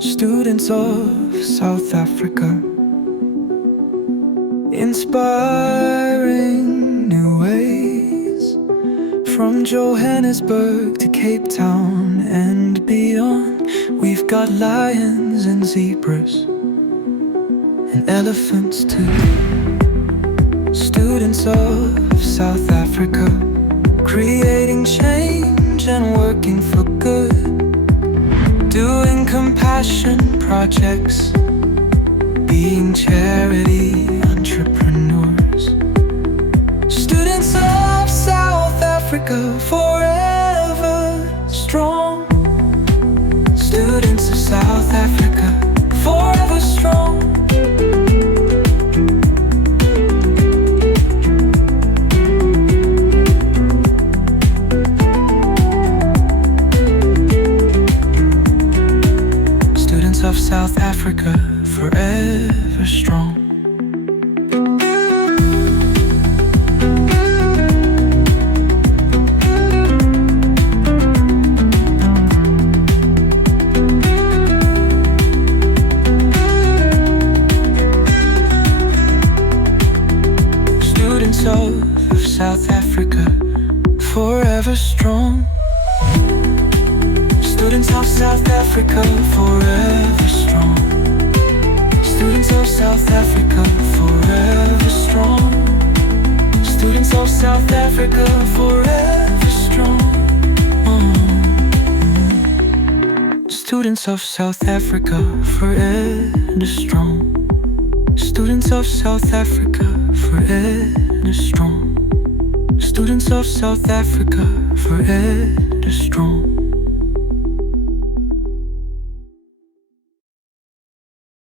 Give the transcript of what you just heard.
Students of South Africa, inspiring new ways. From Johannesburg to Cape Town and beyond, we've got lions and zebras and elephants too. Students of South Africa, creating change and working for good, doing compassion projects, being charity entrepreneurs. Students of South Africa, forever strong. Students of South Africa, forever strong. Of South Africa, forever strong. Students of South Africa, forever strong. Students of South Africa, forever strong. Students of South Africa, forever strong. Students of South Africa, forever strong. Students of South Africa, forever strong. Students of South Africa, forever strong. Students of South Africa, forever strong.